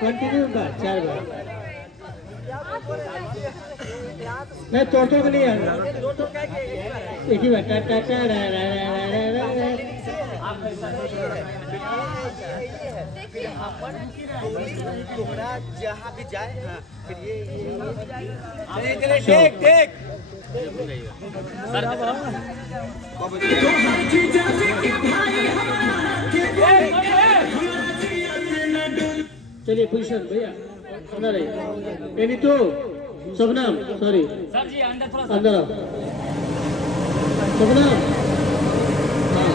continue का 4 बार नहीं तोड़ तोड़ के नहीं आना एक ही बार टा टा टा रा रा रा रा रा रा टुकड़ा जहाँ भी जाए फिर ये ठीक ठीक चलिए पोजीशन भैया अंदर रहिए एनी तो शबनम सॉरी सर जी अंदर थोड़ा अंदर आओ शबनम हाँ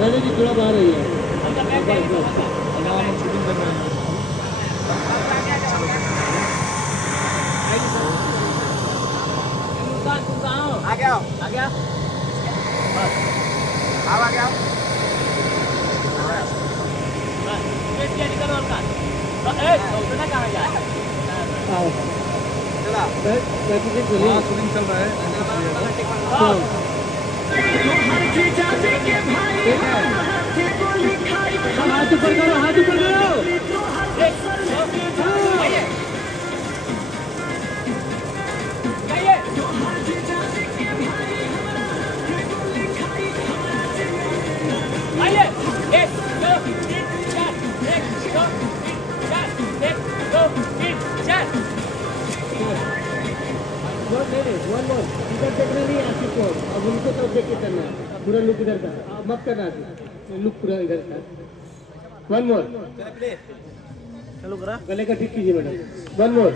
राजा जी थोड़ा बाहर रहिए शूटिंग कर रहे हैं आ गया आ गया आ गया उतना कहाँ जाए आओ चला शूटिंग चल रहा है हाथ ऊपर करो हाथ ऊपर करो वन मोर इधर देखना नहीं आसिफ को अब उनको तब देख के करना पूरा लुक इधर का मत करना लुक पूरा इधर का वन मोर चलो करा गले का ठीक कीजिए मैडम वन मोर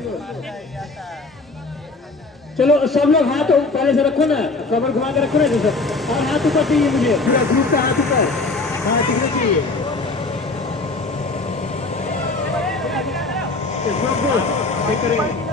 चलो सब लोग हाथ पहले से रखो ना कमर घुमा के रखो ना सब और हाथ ऊपर चाहिए मुझे पूरा ग्रुप का हाथ ऊपर हाँ दिखना चाहिए करेंगे